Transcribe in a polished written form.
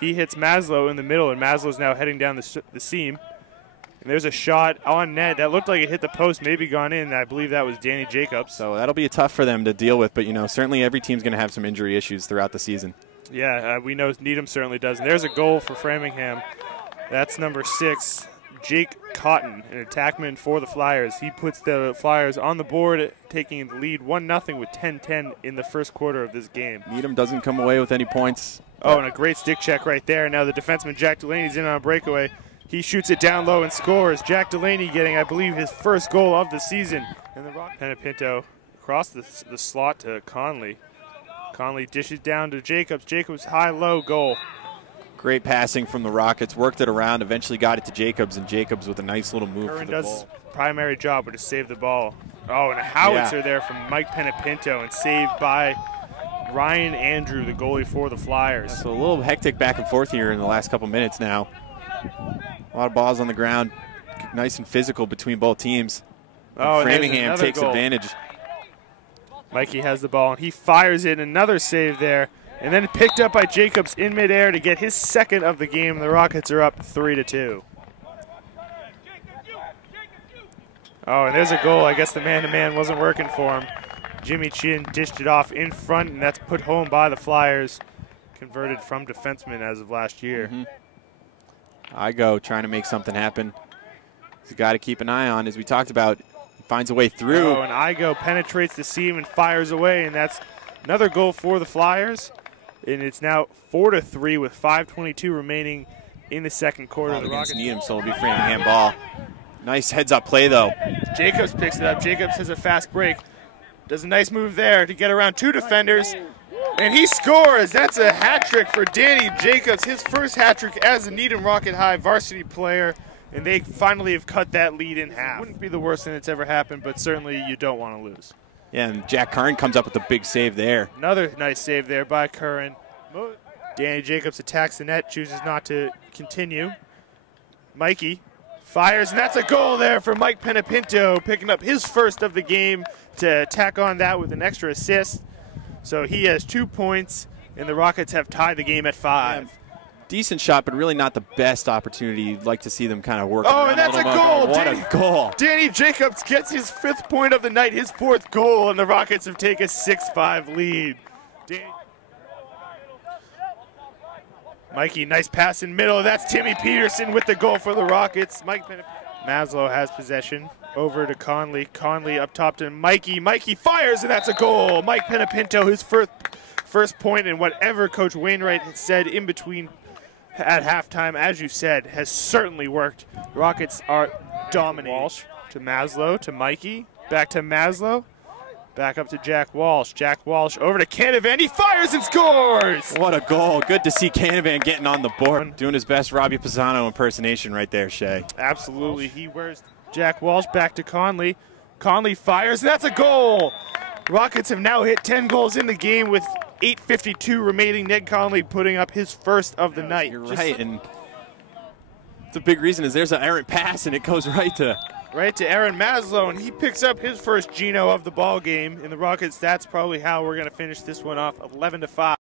He hits Maslow in the middle, and Maslow's now heading down the seam. And there's a shot on net that looked like it hit the post, maybe gone in. I believe that was Danny Jacobs. So that'll be tough for them to deal with, but, you know, certainly every team's going to have some injury issues throughout the season. Yeah, we know Needham certainly does. And there's a goal for Framingham. That's number 6, Jake Cotton, an attackman for the Flyers. He puts the Flyers on the board, taking the lead 1-0 with 10:10 in the first quarter of this game. Needham doesn't come away with any points. Oh, and a great stick check right there. Now the defenseman Jack Delaney's in on a breakaway. He shoots it down low and scores. Jack Delaney getting, I believe, his first goal of the season. And the Penapinto across the slot to Conley. Conley dishes down to Jacobs. Jacobs high-low goal. Great passing from the Rockets. Worked it around, eventually got it to Jacobs, and Jacobs with a nice little move for the does ball. his primary job, but to save the ball. Oh, and a howitzer there from Mike Penapinto, and saved by Ryan Andrew, the goalie for the Flyers. So a little hectic back and forth here in the last couple minutes now. A lot of balls on the ground, nice and physical between both teams. Oh, Framingham takes advantage. Mikey has the ball, and he fires it. Another save there, and then picked up by Jacobs in midair to get his second of the game. The Rockets are up 3-2. Oh, and there's a goal. I guess the man-to-man wasn't working for him. Jimmy Chin dished it off in front, and that's put home by the Flyers. Converted from defenseman as of last year. Igo trying to make something happen. He's got to keep an eye on, as we talked about. He finds a way through. Oh, and Igo penetrates the seam and fires away, and that's another goal for the Flyers. And it's now 4-3 with 5:22 remaining in the second quarter. The Rockets Needham, so it'll be Framingham ball. Nice heads-up play, though. Jacobs picks it up. Jacobs has a fast break. Does a nice move there to get around 2 defenders. And he scores. That's a hat trick for Danny Jacobs, his first hat trick as a Needham Rocket High varsity player. And they finally have cut that lead in half. Wouldn't be the worst thing that's ever happened, but certainly you don't want to lose. Yeah, and Jack Curran comes up with a big save there. Another nice save there by Curran. Danny Jacobs attacks the net, chooses not to continue. Mikey fires, and that's a goal there for Mike Penapinto, picking up his first of the game to tack on that with an extra assist. So he has 2 points, and the Rockets have tied the game at 5. Yeah, decent shot, but really not the best opportunity. You'd like to see them kind of work. Oh, and that's a goal! What a goal! Danny Jacobs gets his 5th point of the night, his 4th goal, and the Rockets have taken a 6-5 lead. Mikey, nice pass in middle. That's Timmy Peterson with the goal for the Rockets. Maslow has possession. Over to Conley. Conley up top to Mikey. Mikey fires, and that's a goal. Mike Penapinto, his first point, and whatever Coach Wainwright had said in between at halftime, as you said, has certainly worked. The Rockets are dominating. Walsh to Maslow to Mikey. Back to Maslow. Back up to Jack Walsh. Jack Walsh over to Canavan. He fires and scores! What a goal. Good to see Canavan getting on the board. Doing his best Robbie Pisano impersonation right there, Shay. Absolutely. He wears Jack Walsh back to Conley. Conley fires, and that's a goal! Rockets have now hit 10 goals in the game with 8:52 remaining. Ned Conley putting up his first of the night. You're right, and it's a big reason is there's an errant pass, and it goes right to Aaron Maslow, and he picks up his first Gino of the ball game. In the Rockets, that's probably how we're going to finish this one off, 11-5.